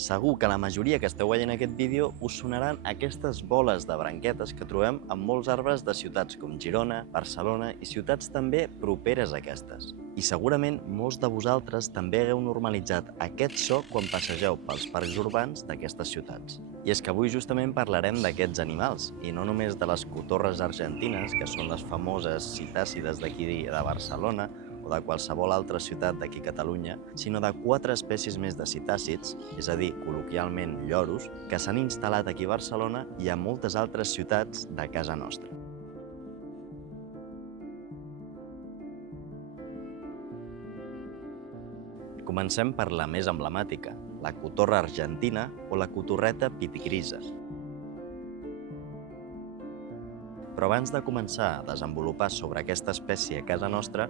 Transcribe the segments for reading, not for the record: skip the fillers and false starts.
Segur que la majoria que esteu veient aquest vídeo us sonaran aquestes boles de branquetes que trobem en molts arbres de ciutats com Girona, Barcelona i ciutats també properes a aquestes. I segurament molts de vosaltres també hagueu normalitzat aquest so quan passegeu pels parcs urbans d'aquestes ciutats. I és que avui justament parlarem d'aquests animals, i no només de les cotorres argentines, que són les famoses citàcides d'aquí de Barcelona, o de qualsevol altra ciutat d'aquí a Catalunya, sinó de 4 espècies més de citàcids, és a dir, col·loquialment lloros, que s'han instal·lat aquí a Barcelona i a moltes altres ciutats de casa nostra. Comencem per la més emblemàtica, la cotorra argentina o la cotorreta pitgrisa. Però abans de començar a desenvolupar sobre aquesta espècie a casa nostra,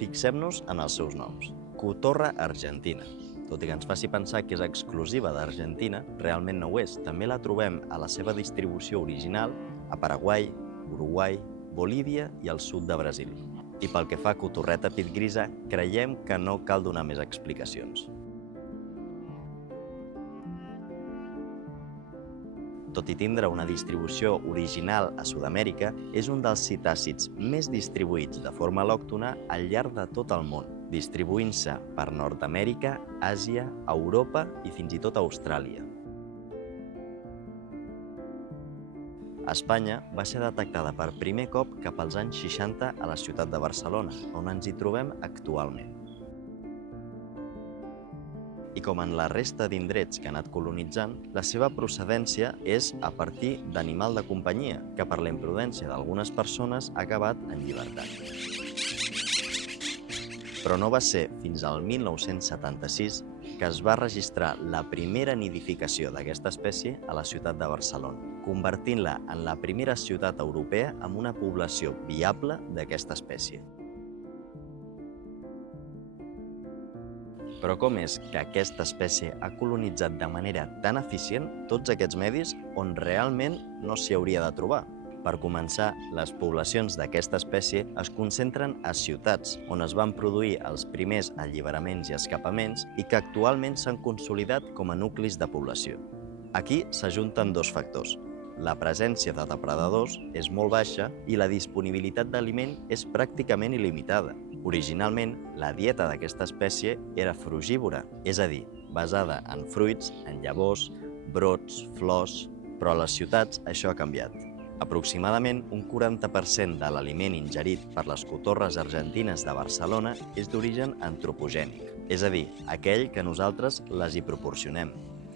fixem-nos en els seus noms. Cotorra argentina. Tot i que ens faci pensar que és exclusiva d'Argentina, realment no ho és. També la trobem a la seva distribució original a Paraguai, Uruguai, Bolívia i al sud de Brasil. I pel que fa a cotorreta pitgrisa, creiem que no cal donar més explicacions. Tot i tindre una distribució original a Sud-amèrica, és un dels citàcids més distribuïts de forma al·lòctona al llarg de tot el món, distribuint-se per Nord-amèrica, Àsia, Europa i fins i tot Austràlia. A Espanya va ser detectada per primer cop cap als anys 60 a la ciutat de Barcelona, on ens hi trobem actualment. I com en la resta d'indrets que ha anat colonitzant, la seva procedència és a partir d'animal de companyia, que per la imprudència d'algunes persones ha acabat en llibertat. Però no va ser fins al 1976 que es va registrar la primera nidificació d'aquesta espècie a la ciutat de Barcelona, convertint-la en la primera ciutat europea amb una població viable d'aquesta espècie. Però com és que aquesta espècie ha colonitzat de manera tan eficient tots aquests medis on realment no s'hi hauria de trobar? Per començar, les poblacions d'aquesta espècie es concentren a ciutats, on es van produir els primers alliberaments i escapaments i que actualment s'han consolidat com a nuclis de població. Aquí s'ajunten dos factors. La presència de depredadors és molt baixa i la disponibilitat d'aliment és pràcticament il·limitada. Originalment, la dieta d'aquesta espècie era frugívora, és a dir, basada en fruits, en llavors, brots, flors, però a les ciutats això ha canviat. Aproximadament un 40% de l'aliment ingerit per les cotorres argentines de Barcelona és d'origen antropogènic, és a dir, aquell que nosaltres les hi proporcionem.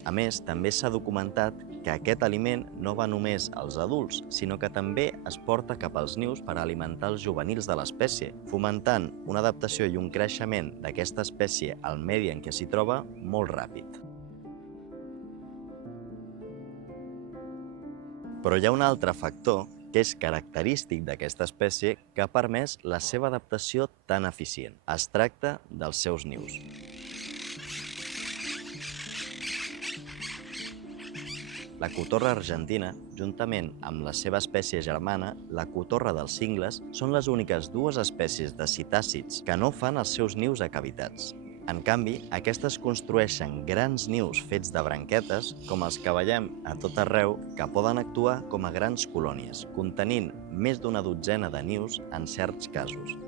A més, també s'ha documentat que aquest aliment no va només als adults, sinó que també es porta cap als nius per alimentar els juvenils de l'espècie, fomentant una adaptació i un creixement d'aquesta espècie al medi en què s'hi troba molt ràpid. Però hi ha un altre factor que és característic d'aquesta espècie que ha permès la seva adaptació tan eficient. Es tracta dels seus nius. La cotorra argentina, juntament amb la seva espècie germana, la cotorra dels cingles, són les úniques dues espècies de citàcids que no fan els seus nius a cavitats. En canvi, aquestes construeixen grans nius fets de branquetes, com els que veiem a tot arreu, que poden actuar com a grans colònies, contenint més d'una dotzena de nius en certs casos.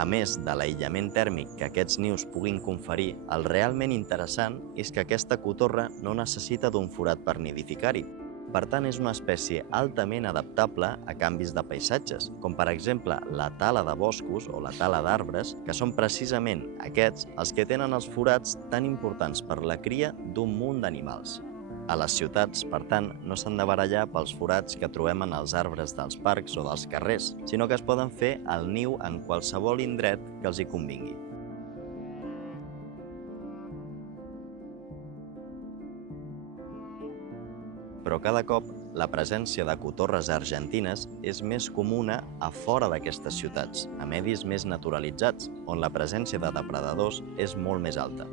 A més de l'aïllament tèrmic que aquests nius puguin conferir, el realment interessant és que aquesta cotorra no necessita d'un forat per nidificar-hi. Per tant, és una espècie altament adaptable a canvis de paisatges, com per exemple la tala de boscos o la tala d'arbres, que són precisament aquests els que tenen els forats tan importants per la cria d'un munt d'animals. A les ciutats, per tant, no s'han de barallar pels forats que trobem en els arbres dels parcs o dels carrers, sinó que es poden fer el niu en qualsevol indret que els hi convingui. Però cada cop la presència de cotorres argentines és més comuna a fora d'aquestes ciutats, a medis més naturalitzats, on la presència de depredadors és molt més alta.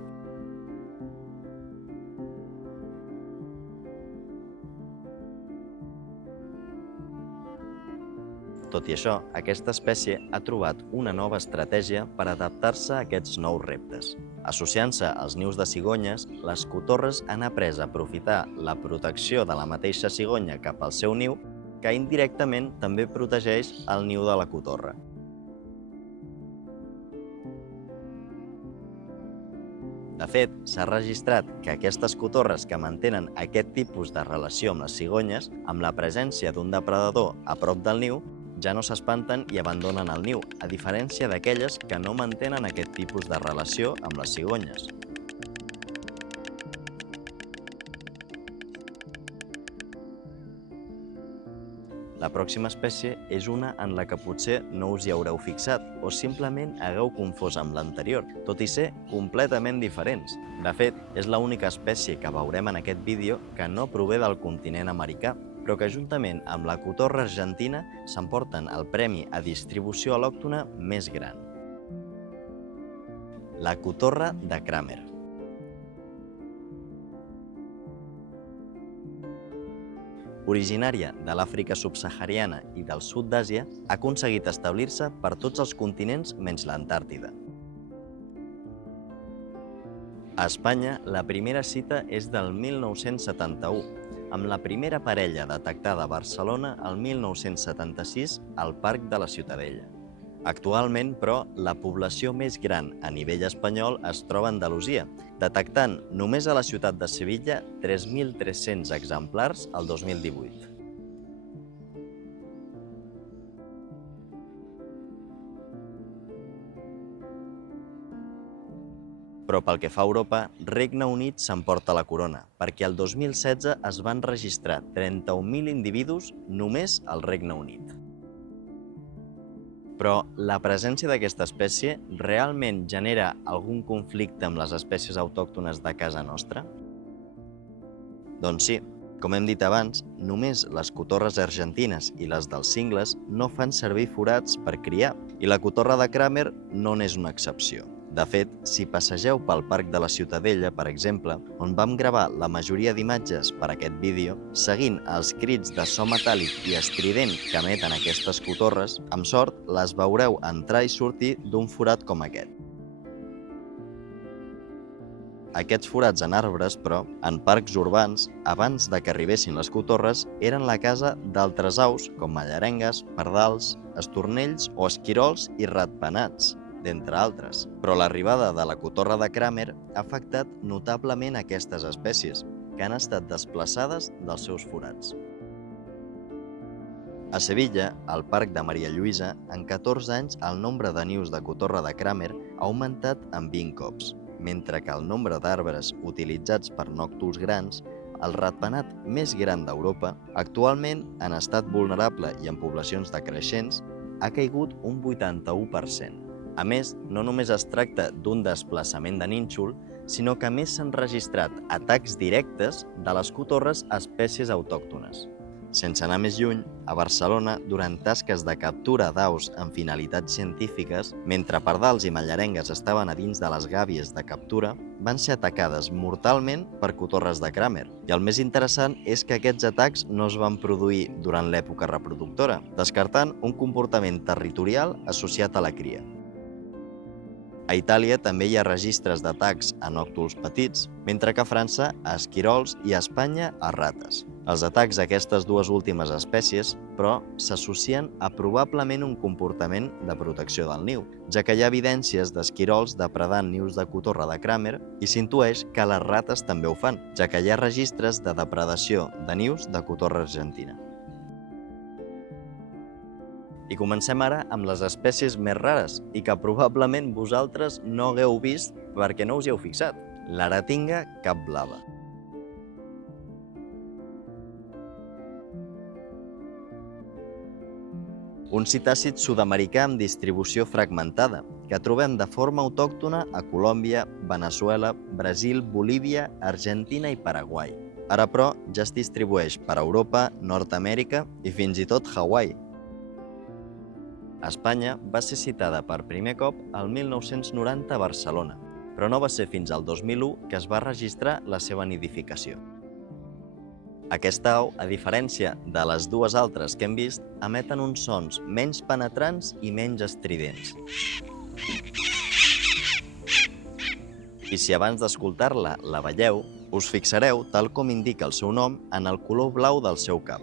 Tot i això, aquesta espècie ha trobat una nova estratègia per adaptar-se a aquests nous reptes. Associant-se als nius de cigonyes, les cotorres han après a aprofitar la protecció de la mateixa cigonya cap al seu niu, que indirectament també protegeix el niu de la cotorra. De fet, s'ha registrat que aquestes cotorres que mantenen aquest tipus de relació amb les cigonyes, amb la presència d'un depredador a prop del niu, ja no s'espanten i abandonen el niu, a diferència d'aquelles que no mantenen aquest tipus de relació amb les cigonyes. La pròxima espècie és una en la que potser no us hi haureu fixat o simplement hagueu confós amb l'anterior, tot i ser completament diferents. De fet, és l'única espècie que veurem en aquest vídeo que no prové del continent americà, però que juntament amb la cotorra argentina s'emporten el premi a distribució al·lòctona més gran. La cotorra de Kramer. Originària de l'Àfrica subsahariana i del sud d'Àsia, ha aconseguit establir-se per tots els continents menys l'Antàrtida. A Espanya, la primera cita és del 1971, amb la primera parella detectada a Barcelona el 1976 al Parc de la Ciutadella. Actualment, però, la població més gran a nivell espanyol es troba a Andalusia, detectant només a la ciutat de Sevilla 3.300 exemplars el 2018. Però pel que fa a Europa, Regne Unit s'emporta la corona, perquè el 2016 es van registrar 31.000 individus només al Regne Unit. Però la presència d'aquesta espècie realment genera algun conflicte amb les espècies autòctones de casa nostra? Doncs sí, com hem dit abans, només les cotorres argentines i les dels cingles no fan servir forats per criar, i la cotorra de Kramer no n'és una excepció. De fet, si passegeu pel Parc de la Ciutadella, per exemple, on vam gravar la majoria d'imatges per a aquest vídeo, seguint els crits de so metàl·lic i estrident que emeten aquestes cotorres, amb sort les veureu entrar i sortir d'un forat com aquest. Aquests forats en arbres, però, en parcs urbans, abans de que arribessin les cotorres, eren la casa d'altres aus, com mallarengues, pardals, estornells o esquirols i ratpenats, d'entre altres. Però l'arribada de la cotorra de Kramer ha afectat notablement aquestes espècies, que han estat desplaçades dels seus forats. A Sevilla, al Parc de Maria Lluïsa, en 14 anys el nombre de nius de cotorra de Kramer ha augmentat en 20 cops, mentre que el nombre d'arbres utilitzats per nòctols grans, el ratpenat més gran d'Europa, actualment en estat vulnerable i en poblacions decreixents, ha caigut un 81%. A més, no només es tracta d'un desplaçament de nínxol, sinó que a més s'han registrat atacs directes de les cotorres a espècies autòctones. Sense anar més lluny, a Barcelona, durant tasques de captura d'aus amb finalitats científiques, mentre pardals i mallarengues estaven a dins de les gàbies de captura, van ser atacades mortalment per cotorres de Kramer. I el més interessant és que aquests atacs no es van produir durant l'època reproductora, descartant un comportament territorial associat a la cria. A Itàlia també hi ha registres d'atacs a nòctols petits, mentre que a França a esquirols i a Espanya a rates. Els atacs a aquestes dues últimes espècies, però, s'associen a probablement un comportament de protecció del niu, ja que hi ha evidències d'esquirols depredant nius de cotorra de Kramer i s'intueix que les rates també ho fan, ja que hi ha registres de depredació de nius de cotorra argentina. I comencem ara amb les espècies més rares i que probablement vosaltres no hagueu vist perquè no us hi heu fixat. L'aratinga capblava. Un citàcid sud-americà amb distribució fragmentada, que trobem de forma autòctona a Colòmbia, Veneçuela, Brasil, Bolívia, Argentina i Paraguai. Ara, però, ja es distribueix per Europa, Nord-amèrica i fins i tot Hawaii. A Espanya va ser citada per primer cop el 1990 a Barcelona, però no va ser fins al 2001 que es va registrar la seva nidificació. Aquesta au, a diferència de les dues altres que hem vist, emeten uns sons menys penetrants i menys estridents. I si abans d'escoltar-la la veieu, us fixareu, tal com indica el seu nom, en el color blau del seu cap,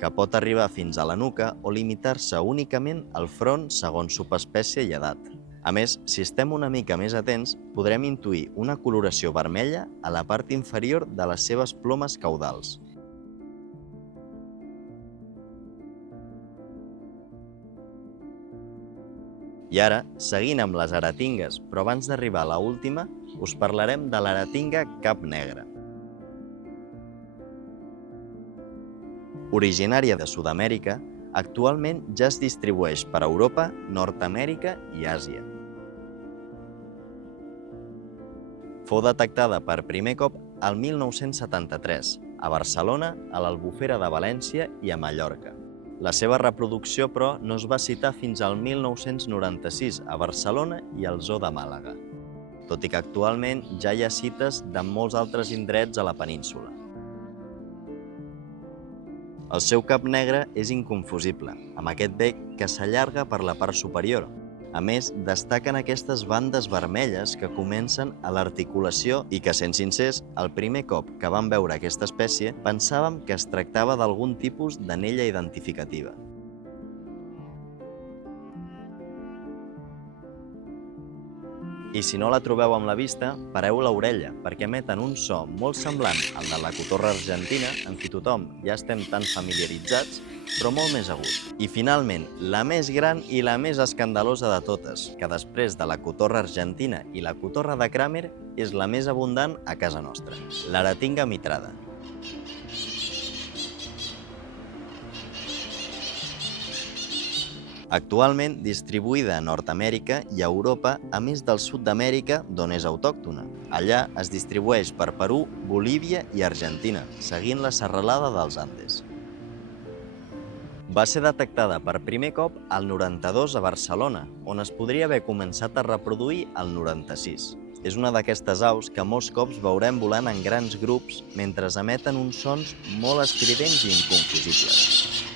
que pot arribar fins a la nuca o limitar-se únicament al front segons subespècie i edat. A més, si estem una mica més atents, podrem intuir una coloració vermella a la part inferior de les seves plomes caudals. I ara, seguint amb les aratingues, però abans d'arribar a l'última, us parlarem de l'aratinga cap negre. Originària de Sud-amèrica, actualment ja es distribueix per Europa, Nord-amèrica i Àsia. Fou detectada per primer cop al 1973, a Barcelona, a l'Albufera de València i a Mallorca. La seva reproducció, però, no es va citar fins al 1996 a Barcelona i al Zoo de Màlaga, tot i que actualment ja hi ha cites de molts altres indrets a la península. El seu cap negre és inconfusible, amb aquest bec que s'allarga per la part superior. A més, destaquen aquestes bandes vermelles que comencen a l'articulació i que, sent sincers, el primer cop que vam veure aquesta espècie pensàvem que es tractava d'algun tipus d'anella identificativa. I si no la trobeu amb la vista, pareu l'orella, perquè emeten un so molt semblant al de la cotorra argentina, amb qui tothom ja estem tan familiaritzats, però molt més agut. I finalment, la més gran i la més escandalosa de totes, que després de la cotorra argentina i la cotorra de Kramer és la més abundant a casa nostra, l'aratinga mitrada. Actualment distribuïda a Nord-amèrica i a Europa, a més del sud d'Amèrica, d'on és autòctona. Allà es distribueix per Perú, Bolívia i Argentina, seguint la serralada dels Andes. Va ser detectada per primer cop al 92 a Barcelona, on es podria haver començat a reproduir al 96. És una d'aquestes aus que molts cops veurem volant en grans grups mentre emeten uns sons molt estridents i inconfusibles.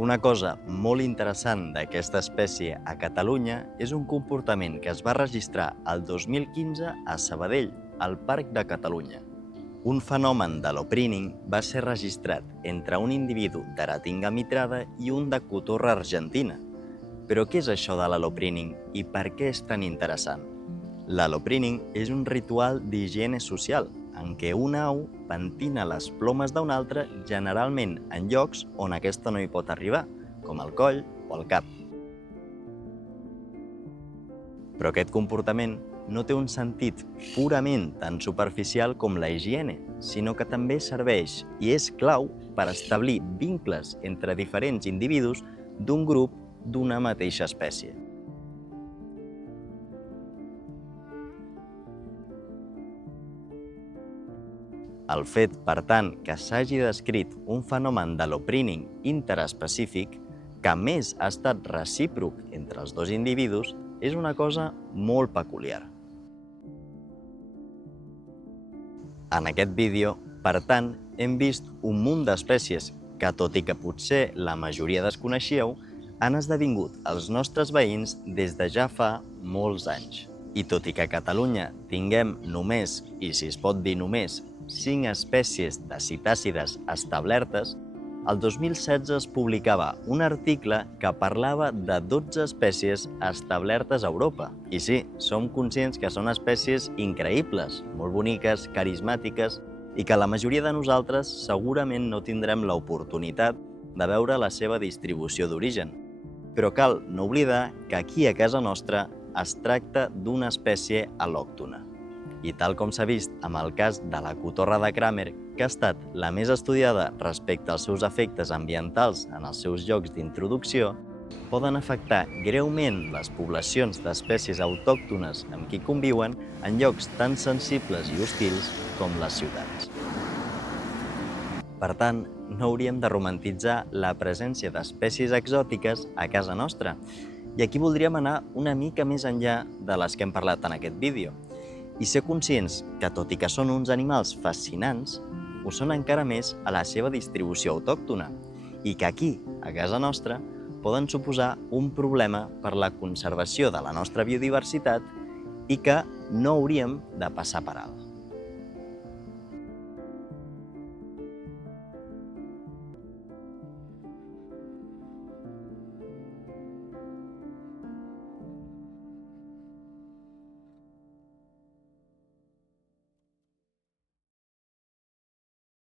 Una cosa molt interessant d'aquesta espècie a Catalunya és un comportament que es va registrar el 2015 a Sabadell, al Parc de Catalunya. Un fenomen de l'oprínning va ser registrat entre un individu d'aratinga mitrada i un de cotorra argentina. Però què és això de l'aloprínning i per què és tan interessant? L'aloprínning és un ritual d'higiene social, en què una au pentina les plomes d'una altra generalment en llocs on aquesta no hi pot arribar, com el coll o el cap. Però aquest comportament no té un sentit purament tan superficial com la higiene, sinó que també serveix i és clau per establir vincles entre diferents individus d'un grup d'una mateixa espècie. El fet, per tant, que s'hagi descrit un fenomen de l'oprínning interespecífic, que a més ha estat recíproc entre els dos individus, és una cosa molt peculiar. En aquest vídeo, per tant, hem vist un munt d'espècies que, tot i que potser la majoria desconeixíeu, han esdevingut els nostres veïns des de ja fa molts anys. I tot i que a Catalunya tinguem només, i si es pot dir només, 5 espècies de citàcides establertes, el 2016 es publicava un article que parlava de 12 espècies establertes a Europa. I sí, som conscients que són espècies increïbles, molt boniques, carismàtiques, i que la majoria de nosaltres segurament no tindrem l'oportunitat de veure la seva distribució d'origen. Però cal no oblidar que aquí a casa nostra es tracta d'una espècie al·lòctona. I tal com s'ha vist amb el cas de la cotorra de Kramer, que ha estat la més estudiada respecte als seus efectes ambientals en els seus llocs d'introducció, poden afectar greument les poblacions d'espècies autòctones amb qui conviuen en llocs tan sensibles i hostils com les ciutats. Per tant, no hauríem de romantitzar la presència d'espècies exòtiques a casa nostra. I aquí voldríem anar una mica més enllà de les que hem parlat en aquest vídeo, i ser conscients que, tot i que són uns animals fascinants, ho són encara més a la seva distribució autòctona i que aquí, a casa nostra, poden suposar un problema per la conservació de la nostra biodiversitat i que no hauríem de passar per alt.